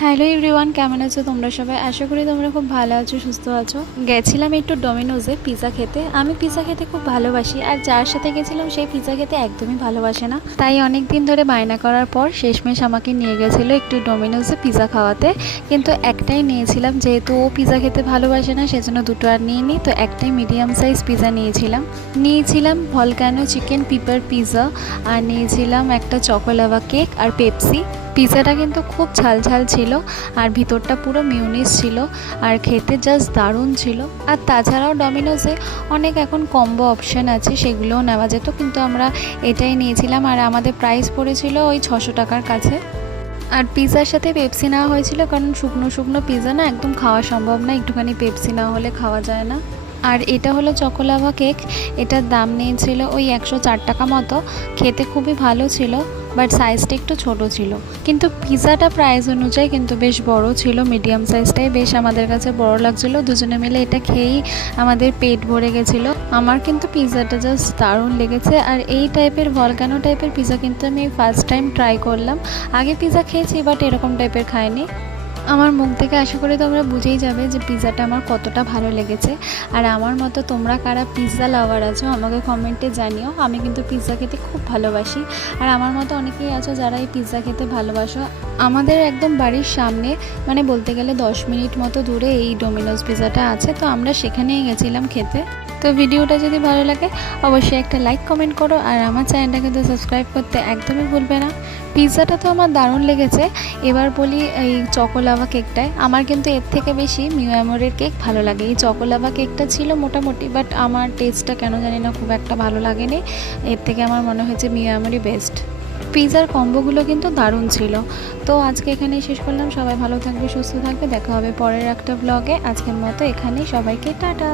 Hello everyone, কেমন আছো তোমরা সবাই? আশা করি তোমরা খুব ভালো আছো, সুস্থ আছো। গেছিলাম একটু ডোমিনোজে পিৎজা খেতে। আমি পিৎজা খেতে খুব ভালোবাসি, আর যার সাথে গেছিলাম সেই পিৎজা খেতে একদমই ভালোবাসে না। তাই অনেক দিন ধরে বায়না করার পর শেষমেশ আমাকে নিয়ে গেছিলো একটু ডোমিনোজে পিৎজা খাওয়াতে। কিন্তু একটাই নিয়েছিলাম, যেহেতু ও পিৎজা খেতে ভালোবাসে না সেজন্য দুটো আর নিইনি, তো একটাই মিডিয়াম সাইজ পিৎজা নিয়েছিলাম ভলকানো চিকেন পিপার পিৎজা, আর নিয়েছিলাম একটা চকোলাভা কেক আর পেপসি। পিৎজাটা কিন্তু খুব ঝাল ছিল, আর ভিতরটা পুরো মিউনিস ছিল, আর খেতে জাস্ট দারুণ ছিল। আর তাছাড়াও ডমিনোজে অনেক এখন কম্বো অপশান আছে, সেগুলোও নেওয়া যেত, কিন্তু আমরা এটাই নিয়েছিলাম। আর আমাদের প্রাইস পড়েছিল ওই 600 টাকার কাছে। আর পিৎজার সাথে পেপসি নেওয়া হয়েছিল, কারণ শুকনো পিৎজা না একদম খাওয়া সম্ভব না, একটুখানি পেপসি না হলে খাওয়া যায় না। আর এটা হলো চকোলাভা কেক, এটার দাম নিয়েছিল ওই 104 টাকা মতো। খেতে খুবই ভালো ছিল, বাট সাইজটা একটু ছোট ছিল। কিন্তু পিৎজাটা প্রাইস অনুযায়ী কিন্তু বেশ বড় ছিল, মিডিয়াম সাইজটাই বেশ আমাদের কাছে বড় লাগছিলো। দুজনে মিলে এটা খেয়েই আমাদের পেট ভরে গেছিলো। আমার কিন্তু পিৎজাটা জাস্ট দারুণ লেগেছে। আর এই টাইপের ভলকানো টাইপের পিৎজা কিন্তু আমি ফার্স্ট টাইম ট্রাই করলাম। আগে পিৎজা খেয়েছি, বাট এরকম টাইপের খাইনি। আমার মুখ দেখে আশা করি তোমরা বুঝেই যাবে যে পিৎজাটা আমার কতটা ভালো লেগেছে। আর আমার মতো তোমরা কারা পিৎজা লাভার আছো আমাকে কমেন্টে জানিও। আমি কিন্তু পিৎজা খেতে খুব ভালোবাসি, আর আমার মতো অনেকেই আছো যারা এই পিৎজা খেতে ভালোবাসো। আমাদের একদম বাড়ির সামনে, মানে বলতে গেলে 10 মিনিট মতো দূরে এই ডোমিনোজ পিৎজাটা আছে, তো আমরা সেখানেই গেছিলাম খেতে। তো ভিডিওটা যদি ভালো লাগে অবশ্যই একটা লাইক কমেন্ট করো, আর আমার চ্যানেলটা কিন্তু সাবস্ক্রাইব করতে একদমই ভুলবে না। পিৎজাটা তো আমার দারুণ লেগেছে। এবার বলি এই চকোলাভা কেকটায়, আমার কিন্তু এর থেকে বেশি মিউ আমরের কেক ভালো লাগে। এই চকোলাভা কেকটা ছিল মোটামুটি, বাট আমার টেস্টটা কেন জানি না খুব একটা ভালো লাগেনি। এর থেকে আমার মনে হয়েছে মিউ আমরই বেস্ট। পিৎজার কম্বোগুলো কিন্তু দারুণ ছিল। তো আজকে এখানেই শেষ করলাম। সবাই ভালো থাকবে, সুস্থ থাকবে, দেখা হবে পরের একটা ব্লগে। আজকের মতো এখানেই, সবাইকে টাটা।